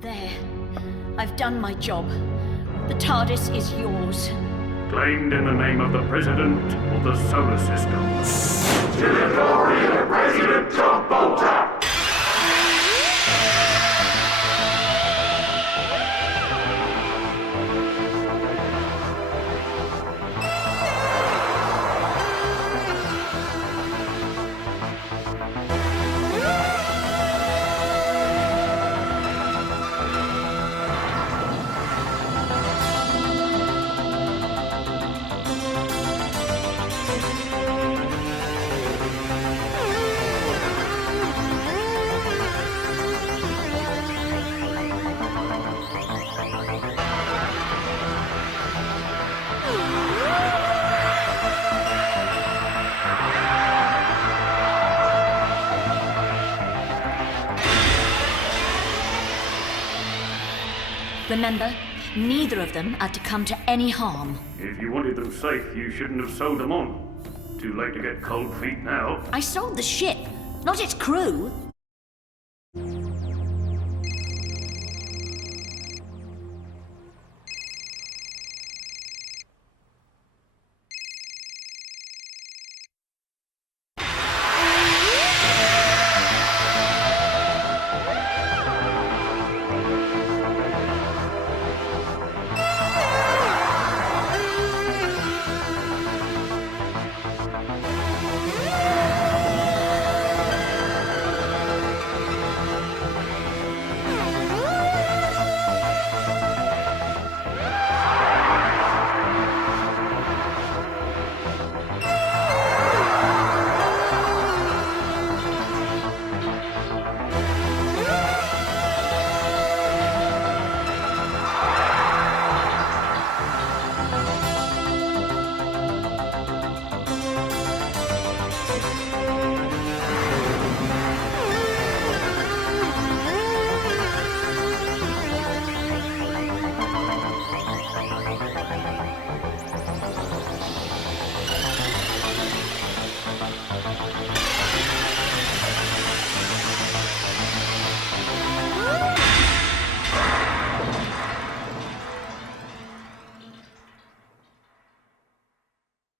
There. I've done my job. The TARDIS is yours. Claimed in the name of the President of the Solar System. To the glory of President Dogbolter! Remember, neither of them are to come to any harm. If you wanted them safe, you shouldn't have sold them on. Too late to get cold feet now. I sold the ship, not its crew.